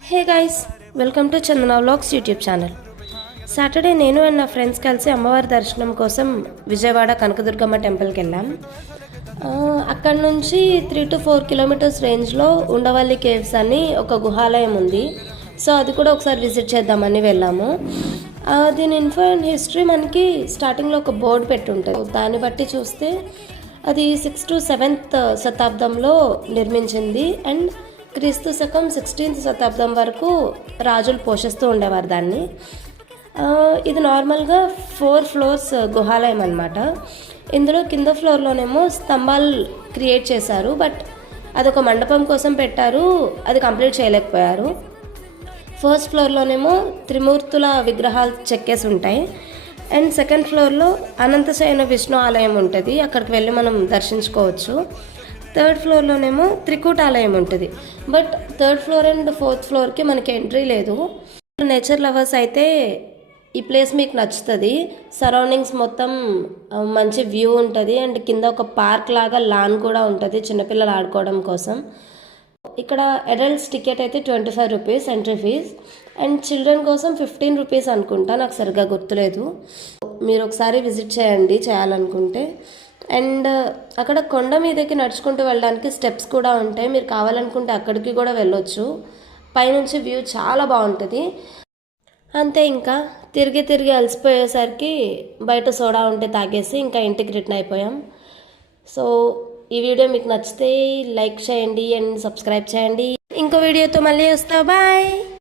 Hey guys, welcome to Chandana vlogs YouTube channel. Saturday నేను and నా friends కలిసి అమ్మవారి దర్శనం కోసం విజయవాడ కనకదుర్గమ్మ టెంపుల్కి వెళ్ళాం. అక్కడ నుంచి 3 to 4 కిలోమీటర్స్ రేంజ్లో ఉండవల్లి కేవ్స్ అని ఒక గుహాలయం ఉంది. సో అది కూడా ఒకసారి విజిట్ చేద్దామని వెళ్ళాము. దీని ఇన్ఫో అండ్ హిస్టరీ మనకి స్టార్టింగ్లో ఒక బోర్డు పెట్టి ఉంటుంది. దాన్ని బట్టి చూస్తే అది 6th to 7th శతాబ్దంలో నిర్మించింది అండ్ క్రీస్తు శకం 16th శతాబ్దం వరకు రాజులు పోషిస్తూ ఉండేవారు దాన్ని. ఇది నార్మల్గా 4 floors గుహాలయం అనమాట. ఇందులో కింద ఫ్లోర్లోనేమో స్తంభాలు క్రియేట్ చేశారు, బట్ అదొక మండపం కోసం పెట్టారు, అది కంప్లీట్ చేయలేకపోయారు. ఫస్ట్ ఫ్లోర్లోనేమో త్రిమూర్తుల విగ్రహాలు చెక్కేసి ఉంటాయి అండ్ సెకండ్ ఫ్లోర్లో అనంతశయన విష్ణు ఆలయం ఉంటుంది, అక్కడికి వెళ్ళి మనం దర్శించుకోవచ్చు. థర్డ్ ఫ్లోర్లోనేమో త్రికూటాలయం ఉంటుంది, but third floor and fourth ఫ్లోర్కి మనకి ఎంట్రీ లేదు. నేచర్ లవర్స్ అయితే ఈ ప్లేస్ మీకు నచ్చుతుంది. సరౌండింగ్స్ మొత్తం మంచి వ్యూ ఉంటుంది అండ్ కింద ఒక పార్క్ లాగా లాన్ కూడా ఉంటుంది చిన్నపిల్లలు ఆడుకోవడం కోసం. ఇక్కడ అడల్ట్స్ టికెట్ అయితే 25 rupees entry fees and children కోసం 15 రూపీస్ అనుకుంటా, నాకు సరిగ్గా గుర్తులేదు. మీరు ఒకసారి విజిట్ చేయాలనుకుంటే. అండ్ అక్కడ కొండ మీదకి నడుచుకుంటూ వెళ్ళడానికి స్టెప్స్ కూడా ఉంటాయి, మీరు కావాలనుకుంటే అక్కడికి కూడా వెళ్ళొచ్చు. పైనుంచి వ్యూ చాలా బాగుంటుంది. అంతే, ఇంకా తిరిగి అలసిపోయేసరికి బయట సోడా ఉంటే తాగేసి ఇంకా ఇంటికి రిటర్న్ అయిపోయాం. సో ఈ వీడియో మీకు నచ్చితే లైక్ చేయండి అండ్ సబ్స్క్రైబ్ చేయండి. ఇంకో వీడియోతో మళ్ళీ వస్తా, బాయ్.